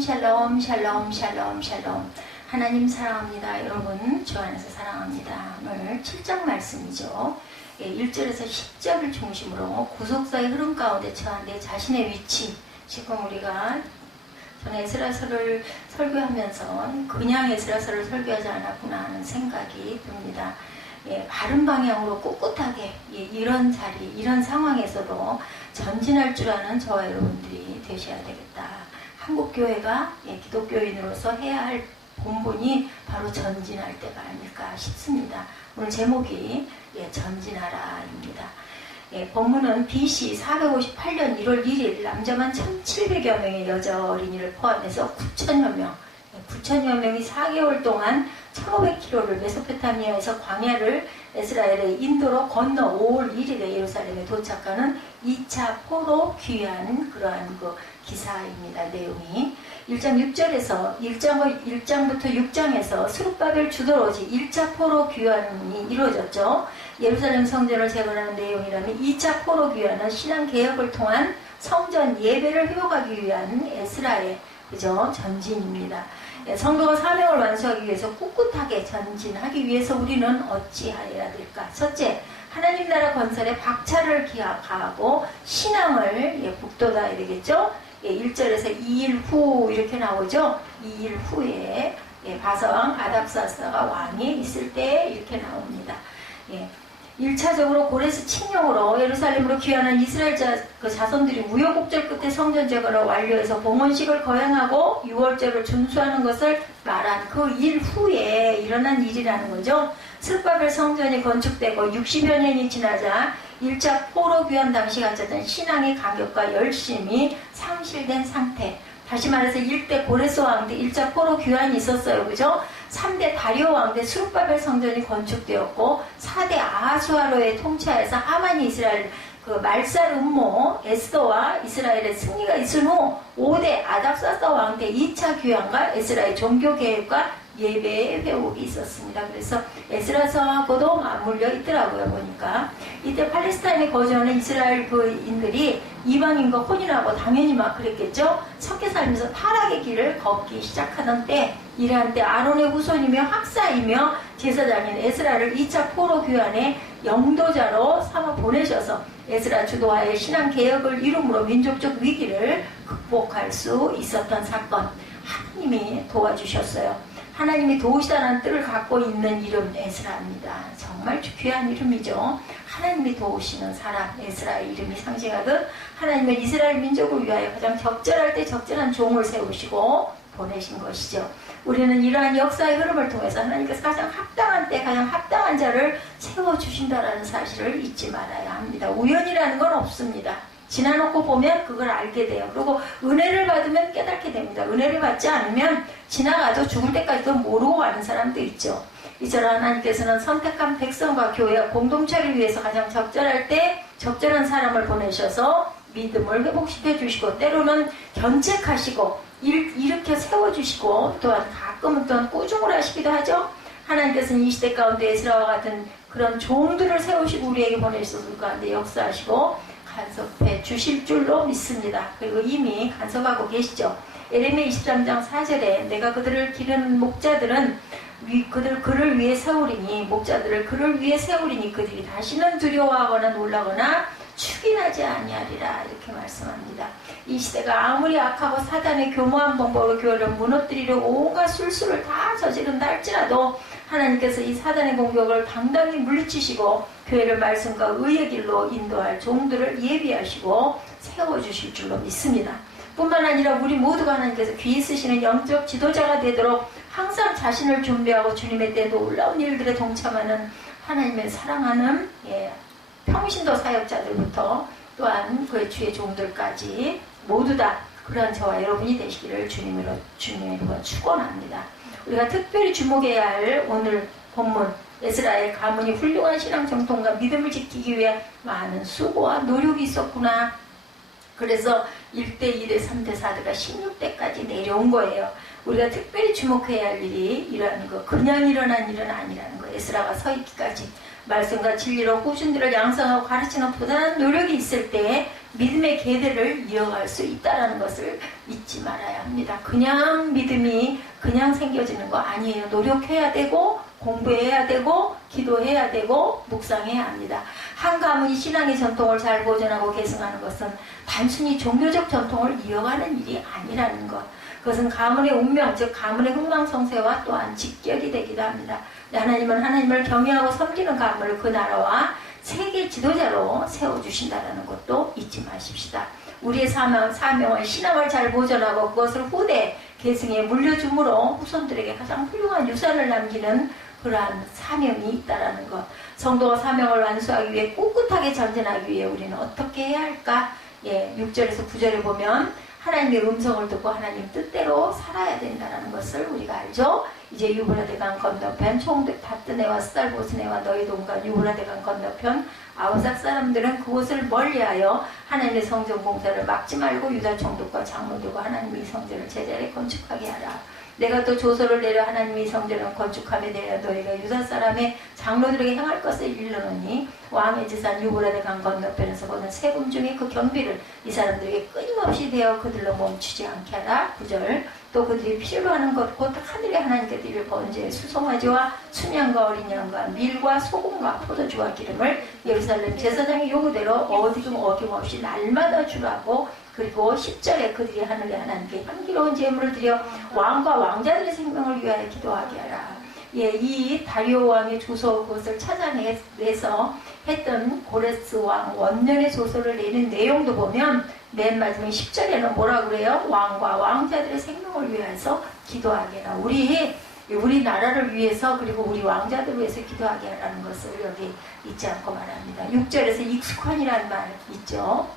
샬롬 샬롬 샬롬 샬롬. 하나님 사랑합니다. 여러분 주 안에서 사랑합니다. 오늘 7장 말씀이죠. 1절에서 10절을 중심으로 구속사의 흐름 가운데 처한 내 자신의 위치. 지금 우리가 저는 에스라서를 설교하면서 그냥 에스라서를 설교하지 않았구나 하는 생각이 듭니다. 바른 방향으로 꿋꿋하게 이런 자리, 이런 상황에서도 전진할 줄 아는 저와 여러분들이 되셔야 되겠다. 한국교회가 기독교인으로서 해야 할 본분이 바로 전진할 때가 아닐까 싶습니다. 오늘 제목이 전진하라입니다. 본문은 BC 458년 1월 1일 남자만 1700여 명의 여자 어린이를 포함해서 9천여 명, 9천여 명이 4개월 동안 1500km를 메소포타미아에서 광야를 이스라엘의 인도로 건너 5월 1일에 예루살렘에 도착하는 2차 포로 귀환 그러한 기사입니다. 내용이 1장 6절에서 1장부터 6장에서 스룹바벨 주도로지 1차 포로 귀환이 이루어졌죠. 예루살렘 성전을 재건하는 내용이라면 2차 포로 귀환은 신앙 개혁을 통한 성전 예배를 회복하기 위한 에스라의 전진입니다. 성도가 사명을 완수하기 위해서 꿋꿋하게 전진하기 위해서 우리는 어찌하여야 될까? 첫째, 하나님 나라 건설에 박차를 기하고 신앙을 북돋아야 되겠죠. 1절에서 2일 후 이렇게 나오죠. 2일 후에 바사왕 아닥사스가 왕이 있을 때 이렇게 나옵니다. 1차적으로 고레스 침략으로 예루살렘으로 귀환한 이스라엘 자손들이 우여곡절 끝에 성전 재건을 완료해서 봉헌식을 거행하고 6월절을 준수하는 것을 말한 그 일 후에 일어난 일이라는 거죠. 스룹바벨 성전이 건축되고 60여 년이 지나자 1차 포로 귀환 당시 가졌던 신앙의 감격과 열심이 상실된 상태. 다시 말해서 1대 고레스 왕 때 1차 포로 귀환이 있었어요. 그죠? 3대 다리오 왕 때 스룹바벨 성전이 건축되었고 4대 아하수아로의 통치하에서 하만이 이스라엘 말살 음모 에스더와 이스라엘의 승리가 있은 후 5대 아닥사스 왕 때 2차 귀환과 에스라의 종교 개혁과 예배의 회복이 있었습니다. 그래서 에스라서하고도 맞물려 있더라고요. 보니까 이때 팔레스타인에 거주하는 이스라엘 인들이 이방인과 혼인하고 당연히 막 그랬겠죠. 섞여 살면서 타락의 길을 걷기 시작하던 때, 이러한 때 아론의 후손이며 학사이며 제사장인 에스라를 2차 포로 귀환에 영도자로 삼아 보내셔서 에스라 주도하에 신앙 개혁을 이룸으로 민족적 위기를 극복할 수 있었던 사건. 하나님이 도와주셨어요. 하나님이 도우시다는 뜻을 갖고 있는 이름 에스라입니다. 정말 귀한 이름이죠. 하나님이 도우시는 사람 에스라의 이름이 상징하듯 하나님은 이스라엘 민족을 위하여 가장 적절할 때 적절한 종을 세우시고 보내신 것이죠. 우리는 이러한 역사의 흐름을 통해서 하나님께서 가장 합당한 때 가장 합당한 자를 세워주신다는 사실을 잊지 말아야 합니다. 우연이라는 건 없습니다. 지나놓고 보면 그걸 알게 돼요. 그리고 은혜를 받으면 깨닫게 됩니다. 은혜를 받지 않으면 지나가도 죽을 때까지도 모르고 가는 사람도 있죠. 이처럼 하나님께서는 선택한 백성과 교회와 공동체를 위해서 가장 적절할 때 적절한 사람을 보내셔서 믿음을 회복시켜 주시고 때로는 견책하시고 일으켜 세워주시고 또한 가끔은 또한 꾸중을 하시기도 하죠. 하나님께서는 이 시대 가운데 에스라와 같은 그런 종들을 세우시고 우리에게 보내셔서 그 가운데 역사하시고 간섭해 주실 줄로 믿습니다. 그리고 이미 간섭하고 계시죠. 에레미야 23장 4절에 내가 그들을 기르는 목자들은 그를 위해 세우리니 목자들을 그를 위해 세우리니 그들이 다시는 두려워하거나 놀라거나 축인하지 아니하리라 이렇게 말씀합니다. 이 시대가 아무리 악하고 사단의 교모한 방법으로 교회를 무너뜨리려고 온갖 술수를 다 저지른다 할지라도 하나님께서 이 사단의 공격을 당당히 물리치시고 교회를 말씀과 의의 길로 인도할 종들을 예비하시고 세워주실 줄로 믿습니다. 뿐만 아니라 우리 모두가 하나님께서 귀히 쓰시는 영적 지도자가 되도록 항상 자신을 준비하고 주님의 때 놀라운 일들에 동참하는 하나님의 사랑하는 평신도 사역자들부터 또한 그의 주의 종들까지 모두 다 그러한 저와 여러분이 되시기를 주님으로 축원합니다. 우리가 특별히 주목해야 할 오늘 본문 에스라의 가문이 훌륭한 신앙 정통과 믿음을 지키기 위해 많은 수고와 노력이 있었구나. 그래서 1대, 2대, 3대, 4대가 16대까지 내려온 거예요. 우리가 특별히 주목해야 할 일이 이러한 거, 그냥 일어난 일은 아니라는 거. 에스라가 서 있기까지 말씀과 진리로 꾸준히를 양성하고 가르치는 부단한 노력이 있을 때 믿음의 계대를 이어갈 수 있다는 것을 잊지 말아야 합니다. 그냥 믿음이 그냥 생겨지는 거 아니에요. 노력해야 되고 공부해야 되고 기도해야 되고 묵상해야 합니다. 한 가문이 신앙의 전통을 잘 보존하고 계승하는 것은 단순히 종교적 전통을 이어가는 일이 아니라는 것. 그것은 가문의 운명, 즉 가문의 흥망성쇠와 또한 직결이 되기도 합니다. 하나님은 하나님을 경외하고 섬기는 가문을 그 나라와 세계 지도자로 세워주신다는 것도 잊지 마십시다. 우리의 사명은 신앙을 잘 보존하고 그것을 후대 계승에 물려줌으로 후손들에게 가장 훌륭한 유산을 남기는 그러한 사명이 있다는 것. 성도가 사명을 완수하기 위해 꿋꿋하게 전진하기 위해 우리는 어떻게 해야 할까? 6절에서 9절에 보면 하나님의 음성을 듣고 하나님 뜻대로 살아야 된다는 것을 우리가 알죠. 이제 유브라데강 건너편 총득 다뜨네와 스달보스네와 너희 동간 유브라데강 건너편 아우삭 사람들은 그곳을 멀리하여 하나님의 성전 공사를 막지 말고 유다 총독과 장로들과 하나님의 성전을 제자리에 건축하게 하라. 내가 또 조서를 내려 하나님의 성전을 건축하며 내려 너희가 유다 사람의 장로들에게 행할 것을 일러노니 왕의 지산 유브라데강 건너편에서 보는 세금 중에 그 경비를 이 사람들에게 끊임없이 대어 그들로 멈추지 않게 하라. 9절 또 그들이 필요로 하는 것 곧 하늘의 하나님께 드릴 번제의 수송아지와 순양과 어린 양과 밀과 소금과 포도주와 기름을 예루살렘 제사장의 요구대로 어김없이 날마다 주라고. 그리고 10절에 그들이 하늘의 하나님께 향기로운 제물을 드려 왕과 왕자들의 생명을 위하여 기도하게 하라. 이 다리오 왕의 조서 그것을 찾아내서 했던 고레스 왕 원년의 조서를 내는 내용도 보면 맨 마지막 10절에는 뭐라 그래요? 왕과 왕자들의 생명을 위해서 기도하게 하라. 우리 나라를 위해서 그리고 우리 왕자들을 위해서 기도하게 하라는 것을 여기 잊지 않고 말합니다. 6절에서 익숙한이라는 말 있죠.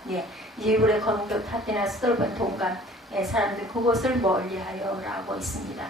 일부의 건격 타테나 스돌본 동간 사람들 그것을 멀리하여 라고 있습니다.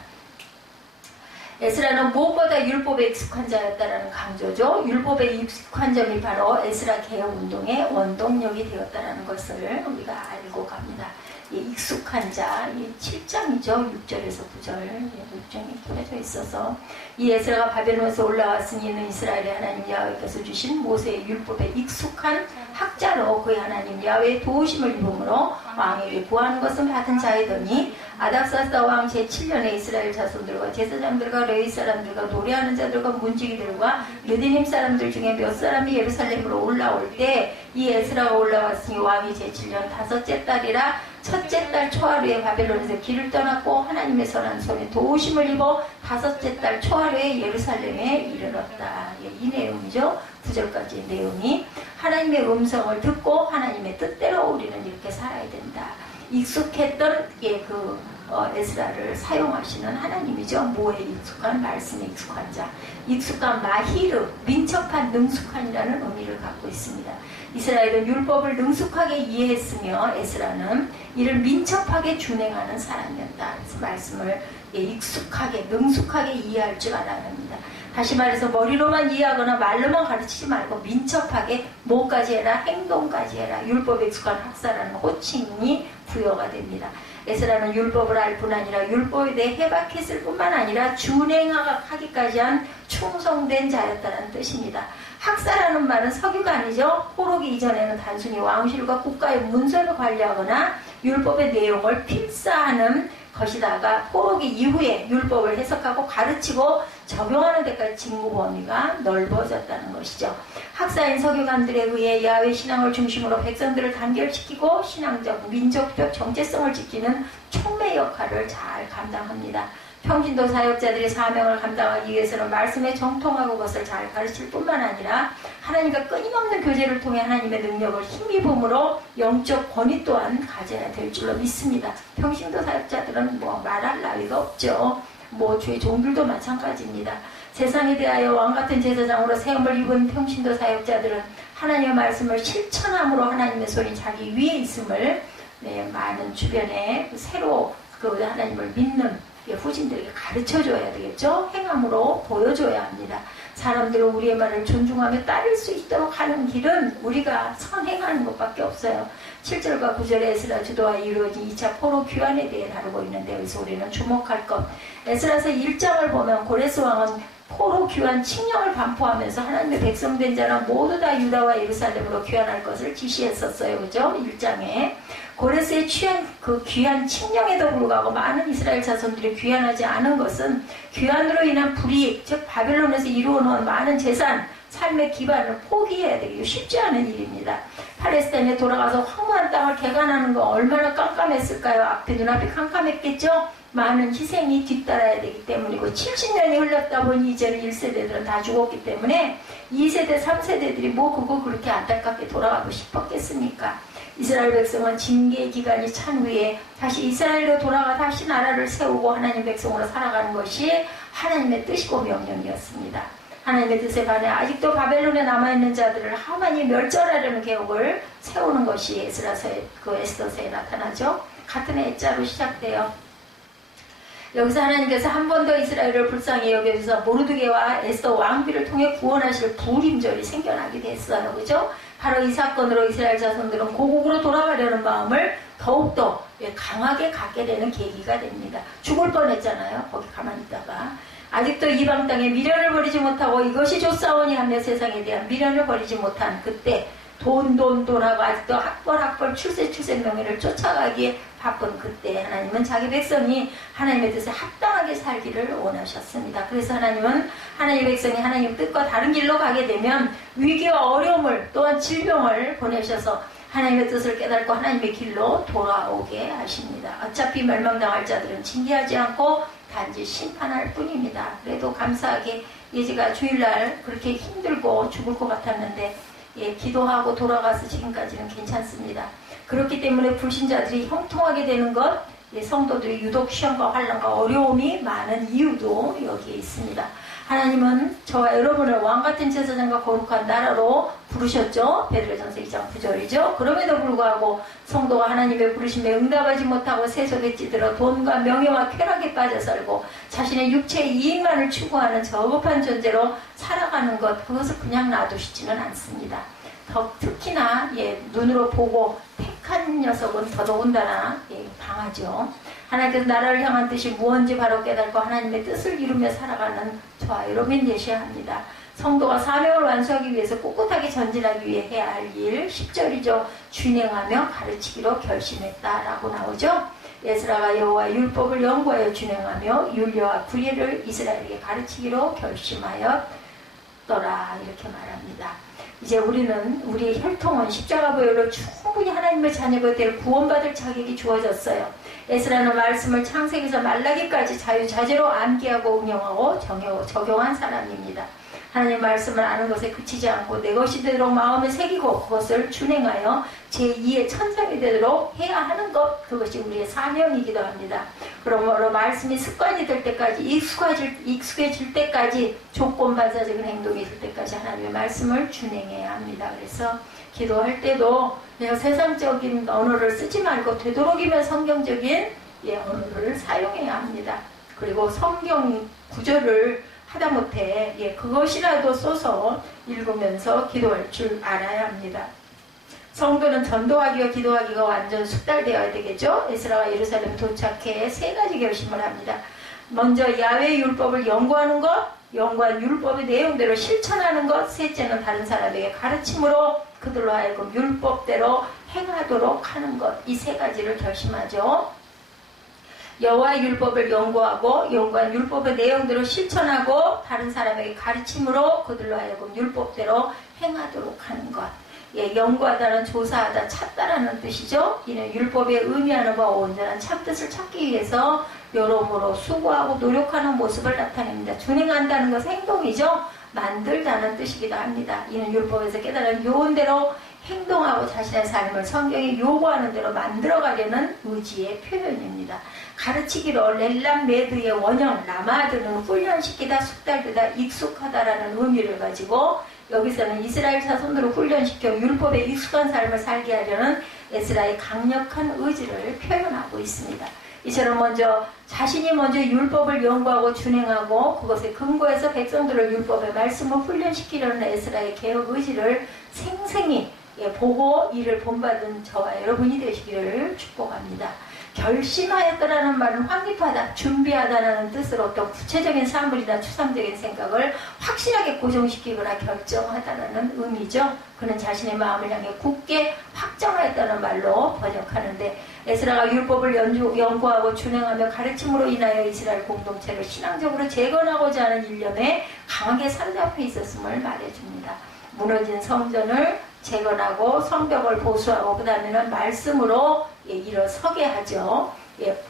에스라는 무엇보다 율법에 익숙한 자였다라는 강조죠. 율법에 익숙한 점이 바로 에스라 개혁운동의 원동력이 되었다는 것을 우리가 알고 갑니다. 익숙한 자, 7장이죠. 6절에서 9절 6장이 켜져 있어서 이 에스라가 바벨론에서 올라왔으니 이는 이스라엘의 하나님 야훼께서 주신 모세의 율법에 익숙한 학자로 그의 하나님 야훼의 도우심을 입음으로 왕에게 구하는 것은 받은 자이더니 아닥사스다 왕 제7년에 이스라엘 자손들과 제사장들과 레위 사람들과 노래하는 자들과 문지기들과 느디님 사람들 중에 몇 사람이 예루살렘으로 올라올 때 이 에스라가 올라왔으니 왕이 제7년 다섯째 달이라 첫째 달 초하루에 바벨론에서 길을 떠났고 하나님의 선한 손에 도우심을 입어 다섯째 달 초하루에 예루살렘에 이르렀다. 이 내용이죠. 9절까지의 내용이 하나님의 음성을 듣고 하나님의 뜻대로 우리는 이렇게 살아야 된다. 익숙했던 에스라를 사용하시는 하나님이죠. 뭐에 익숙한? 말씀에 익숙한 자. 익숙한 마히르, 민첩한, 능숙한이라는 의미를 갖고 있습니다. 이스라엘은 율법을 능숙하게 이해했으며 에스라는 이를 민첩하게 준행하는 사람이었다. 그래서 말씀을 익숙하게, 능숙하게 이해할 줄 알아야 합니다. 다시 말해서 머리로만 이해하거나 말로만 가르치지 말고 민첩하게 뭐까지 해라? 행동까지 해라. 율법에 익숙한 학사라는 호칭이 부여가 됩니다. 에스라는 율법을 알 뿐 아니라 율법에 대해 해박했을 뿐만 아니라 준행하기까지 한 충성된 자였다는 뜻입니다. 학사라는 말은 석유가 아니죠. 포로기 이전에는 단순히 왕실과 국가의 문서를 관리하거나 율법의 내용을 필사하는 것이다가 포로기 이후에 율법을 해석하고 가르치고 적용하는 데까지 직무 범위가 넓어졌다는 것이죠. 학사인 서기관들에 의해 야훼 신앙을 중심으로 백성들을 단결시키고 신앙적, 민족적 정체성을 지키는 촉매 역할을 잘 감당합니다. 평신도 사역자들의 사명을 감당하기 위해서는 말씀에 정통하고 그것을 잘 가르칠 뿐만 아니라 하나님과 끊임없는 교제를 통해 하나님의 능력을 힘입음으로 영적 권위 또한 가져야 될 줄로 믿습니다. 평신도 사역자들은 말할 나위가 없죠. 주의 종들도 마찬가지입니다. 세상에 대하여 왕같은 제사장으로 세움을 입은 평신도 사역자들은 하나님의 말씀을 실천함으로 하나님의 손이 자기 위에 있음을 많은 주변에 새로 하나님을 믿는 후진들에게 가르쳐줘야 되겠죠. 행함으로 보여줘야 합니다. 사람들은 우리의 말을 존중하며 따를 수 있도록 하는 길은 우리가 선행하는 것밖에 없어요. 7절과 9절에 에스라 주도와 이루어진 2차 포로 귀환에 대해 다루고 있는데 여기서 우리는 주목할 것. 에스라서 1장을 보면 고레스 왕은 포로 귀환 칙령을 반포하면서 하나님의 백성 된 자는 모두 다 유다와 예루살렘으로 귀환할 것을 지시했었어요. 그죠? 1장에. 고레스의 그 귀환 칙령에도 불구하고 많은 이스라엘 자손들이 귀환하지 않은 것은 귀환으로 인한 불이익, 즉 바벨론에서 이루어놓은 많은 재산, 삶의 기반을 포기해야 되기 쉽지 않은 일입니다. 팔레스타인에 돌아가서 황무한 땅을 개간하는 거 얼마나 깜깜했을까요? 앞에 눈앞이 깜깜했겠죠? 많은 희생이 뒤따라야 되기 때문이고 70년이 흘렀다 보니 이제는 1세대들은 다 죽었기 때문에 2세대, 3세대들이 뭐 그거 그렇게 안타깝게 돌아가고 싶었겠습니까? 이스라엘 백성은 징계 기간이 찬 후에 다시 이스라엘로 돌아가 다시 나라를 세우고 하나님 백성으로 살아가는 것이 하나님의 뜻이고 명령이었습니다. 하나님의 뜻에 반해 아직도 바벨론에 남아있는 자들을 하만이 멸절하려는 계획을 세우는 것이 에스더서에 나타나죠. 같은 해자로 시작돼요. 여기서 하나님께서 한 번 더 이스라엘을 불쌍히 여겨주셔서 모르드게와 에스더 왕비를 통해 구원하실 부림절이 생겨나게 됐어요. 그죠? 바로 이 사건으로 이스라엘 자손들은 고국으로 돌아가려는 마음을 더욱더 강하게 갖게 되는 계기가 됩니다. 죽을 뻔했잖아요. 거기 가만히 있다가. 아직도 이방 땅에 미련을 버리지 못하고 이것이 좋사오니 하며 세상에 대한 미련을 버리지 못한 그때 돈하고 아직도 학벌 출세 명예를 쫓아가기에 바쁜 그때 하나님은 자기 백성이 하나님의 뜻에 합당하게 살기를 원하셨습니다. 그래서 하나님은 하나님의 백성이 하나님 뜻과 다른 길로 가게 되면 위기와 어려움을 또한 질병을 보내셔서 하나님의 뜻을 깨닫고 하나님의 길로 돌아오게 하십니다. 어차피 멸망당할 자들은 징계하지 않고 단지 심판할 뿐입니다. 그래도 감사하게 예지가 주일날 그렇게 힘들고 죽을 것 같았는데 기도하고 돌아가서 지금까지는 괜찮습니다. 그렇기 때문에 불신자들이 형통하게 되는 것, 성도들이 유독 시험과 환난과 어려움이 많은 이유도 여기에 있습니다. 하나님은 저와 여러분을 왕같은 제사장과 거룩한 나라로 부르셨죠. 베드로전서 2장 9절이죠. 그럼에도 불구하고 성도가 하나님의 부르심에 응답하지 못하고 세속에 찌들어 돈과 명예와 쾌락에 빠져 살고 자신의 육체의 이익만을 추구하는 저급한 존재로 살아가는 것, 그것을 그냥 놔두시지는 않습니다. 특히나 눈으로 보고 택한 녀석은 더더군다나 강하죠. 하나님께서 나라를 향한 뜻이 무언지 바로 깨닫고 하나님의 뜻을 이루며 살아가는 저와 여러분 예시합니다. 성도가 사명을 완수하기 위해서 꿋꿋하게 전진하기 위해 해야 할 일 10절이죠. 준행하며 가르치기로 결심했다라고 나오죠. 에스라가 여호와의 율법을 연구하여 준행하며 율례와 구례를 이스라엘에게 가르치기로 결심하였더라 이렇게 말합니다. 이제 우리는 우리의 혈통은 십자가 보혈로 충분히 하나님의 자녀가 될 구원받을 자격이 주어졌어요. 에스라는 말씀을 창세기에서 말라기까지 자유자재로 암기하고 응용하고 적용한 사람입니다. 하나님 말씀을 아는 것에 그치지 않고 내 것이 되도록 마음에 새기고 그것을 준행하여 제2의 천상이 되도록 해야 하는 것, 그것이 우리의 사명이기도 합니다. 그러므로 말씀이 습관이 될 때까지 익숙해질 때까지 조건반사적인 행동이 있을 때까지 하나님의 말씀을 준행해야 합니다. 그래서 기도할 때도 그냥 세상적인 언어를 쓰지 말고 되도록이면 성경적인 언어를 사용해야 합니다. 그리고 성경 구절을 하다못해 그것이라도 써서 읽으면서 기도할 줄 알아야 합니다. 성도는 전도하기와 기도하기가 완전 숙달되어야 되겠죠. 에스라가 예루살렘 도착해 세 가지 결심을 합니다. 먼저 야훼의 율법을 연구하는 것, 연구한 율법의 내용대로 실천하는 것, 셋째는 다른 사람에게 가르침으로 그들로 하여금 율법대로 행하도록 하는 것, 이 세 가지를 결심하죠. 여호와의 율법을 연구하고 연구한 율법의 내용대로 실천하고 다른 사람에게 가르침으로 그들로 하여금 율법대로 행하도록 하는 것. 연구하다는 조사하다, 찾다라는 뜻이죠. 이는 율법에 의미하는 바와 온전한 참뜻을 찾기 위해서 여러모로 수고하고 노력하는 모습을 나타냅니다. 준행한다는 것은 행동이죠. 만들다는 뜻이기도 합니다. 이는 율법에서 깨달은 요원대로 행동하고 자신의 삶을 성경이 요구하는 대로 만들어가려는 의지의 표현입니다. 가르치기로 렐람메드의 원형 라마드는 훈련시키다, 숙달되다, 익숙하다라는 의미를 가지고 여기서는 이스라엘 자손들을 훈련시켜 율법에 익숙한 삶을 살게 하려는 에스라의 강력한 의지를 표현하고 있습니다. 이처럼 자신이 먼저 율법을 연구하고 준행하고 그것에 근거해서 백성들을 율법의 말씀을 훈련시키려는 에스라의 개혁 의지를 생생히 보고 이를 본받은 저와 여러분이 되시기를 축복합니다. 결심하였다라는 말은 확립하다, 준비하다라는 뜻으로 또 구체적인 사물이나 추상적인 생각을 확실하게 고정시키거나 결정하다라는 의미죠. 그는 자신의 마음을 향해 굳게 확정하였다는 말로 번역하는데, 에스라가 율법을 연구하고 준행하며 가르침으로 인하여 이스라엘 공동체를 신앙적으로 재건하고자 하는 일념에 강하게 산답해 있었음을 말해줍니다. 무너진 성전을 재건하고 성벽을 보수하고 그 다음에는 말씀으로 일어서게 하죠.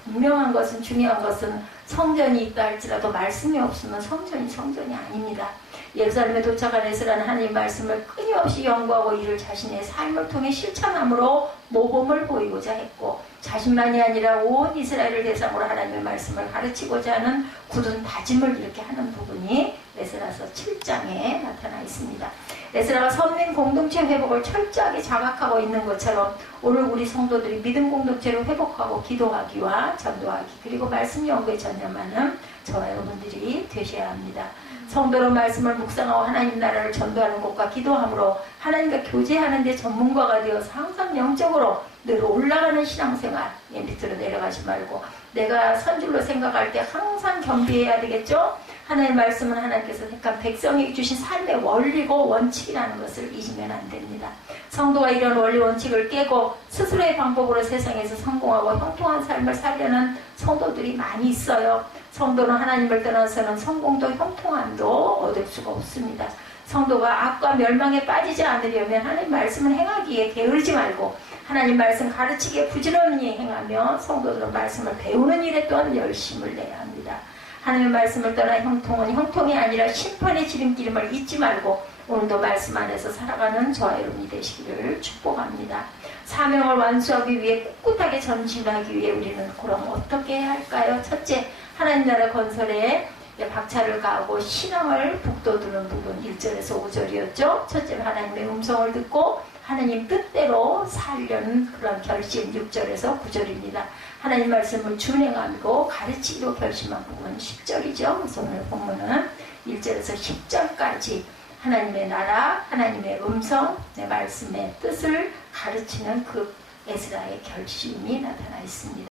분명한 것은, 중요한 것은 성전이 있다 할지라도 말씀이 없으면 성전이 아닙니다. 예루살렘에 도착한 에스라는 하나님 말씀을 끊임없이 연구하고 이를 자신의 삶을 통해 실천함으로 모범을 보이고자 했고, 자신만이 아니라 온 이스라엘을 대상으로 하나님의 말씀을 가르치고자 하는 굳은 다짐을 이렇게 하는 부분이 에스라서 7장에 나타나 있습니다. 에스라가 선민 공동체 회복을 철저하게 자각하고 있는 것처럼 오늘 우리 성도들이 믿음 공동체를 회복하고 기도하기와 전도하기, 그리고 말씀 연구에 전념하는 저와 여러분들이 되셔야 합니다. 성도로 말씀을 묵상하고 하나님 나라를 전도하는 것과 기도함으로 하나님과 교제하는 데 전문가가 되어서 항상 영적으로 늘 올라가는 신앙생활, 밑으로 내려가지 말고 내가 선줄로 생각할 때 항상 겸비해야 되겠죠. 하나님의 말씀은 하나님께서 택한 백성이 주신 삶의 원리고 원칙이라는 것을 잊으면 안 됩니다. 성도가 이런 원리 원칙을 깨고 스스로의 방법으로 세상에서 성공하고 형통한 삶을 살려는 성도들이 많이 있어요. 성도는 하나님을 떠나서는 성공도 형통함도 얻을 수가 없습니다. 성도가 악과 멸망에 빠지지 않으려면 하나님 말씀을 행하기에 게으르지 말고 하나님 말씀 가르치기에 부지런히 행하며 성도들은 말씀을 배우는 일에 또한 열심을 내야 합니다. 하나님의 말씀을 떠나 형통은 형통이 아니라 심판의 지름길임을 잊지 말고 오늘도 말씀 안에서 살아가는 저와 여러분이 되시기를 축복합니다. 사명을 완수하기 위해 꿋꿋하게 전진하기 위해 우리는 그럼 어떻게 해야 할까요? 첫째, 하나님 나라 건설에 박차를 가하고 신앙을 북돋우는 부분 1절에서 5절이었죠. 첫째는 하나님의 음성을 듣고 하나님 뜻대로 살려는 그런 결심 6절에서 9절입니다. 하나님 말씀을 준행하고 가르치기로 결심한 부분 10절이죠. 그래서 오늘 본문은 1절에서 10절까지 하나님의 나라, 하나님의 음성, 내 말씀의 뜻을 가르치는 그 에스라의 결심이 나타나 있습니다.